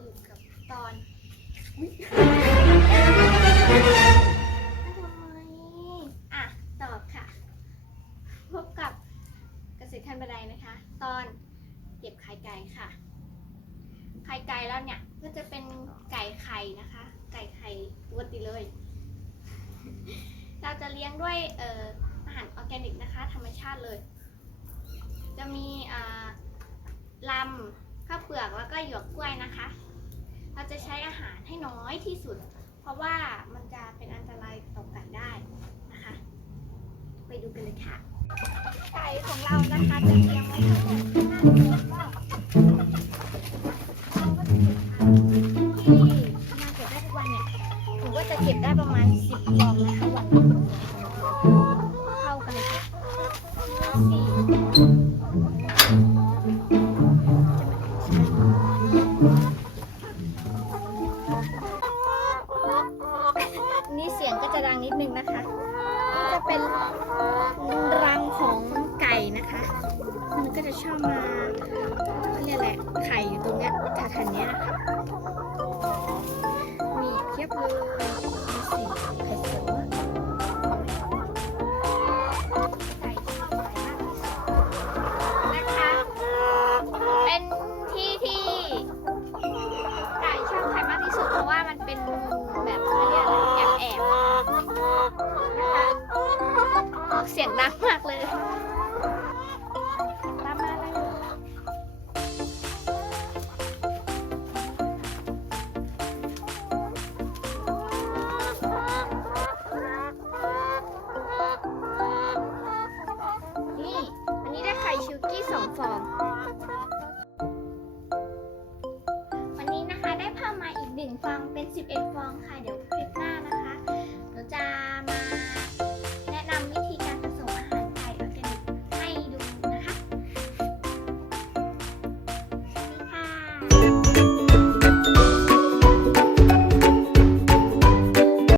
อื่กับตอนอุ๊ยอะตอบค่ะ พบกับเกษตรขั้นบันไดนะคะ ตอนเก็บไข่ไก่ค่ะ ไข่ไก่แล้วเนี่ยก็จะเป็นไก่ไข่นะคะ ไก่ไข่ปกติเลย เราจะเลี้ยงด้วยอออาหารออร์แกนิกนะคะ ธรรมชาติเลย จะมีลำข้าวเปลือกแล้วก็หยวกกล้วยนะคะ เราจะใช้อาหารให้น้อยที่สุด เพราะว่ามันจะเป็นอันตรายต่อไก่ได้นะคะ ไปดูกันเลยค่ะ ไก่ของเรานะคะจะเลี้ยงไว้ทั้งหมดห้าตัวเราก็จะเก็บอ่าที่มาเก็บได้ทุกวันเนี่ยถือว่าจะเก็บได้ประมาณสิบฟองนะคะวันเข้ากันเลยค่ะสี่ นี่เสียงก็จะดังนิดนึงนะคะจะเป็นรังของไก่นะคะ มันก็จะชอบมาเรียกแหละไข่อยู่ตรงเนี้ยทาทันเนี้ยนะคะมีเพียบเลยสีไข่สวยเป็นที่ที่ไก่ชอบไข่มากที่สุดเพราะว่ามันเป็น เสียงดังมากเลยนี่อันนี้ได้ไข่ชิวกี้สองฟอง วันนี้นะคะได้ผ้ามาอีกหนึ่งฟองเป็นสิบ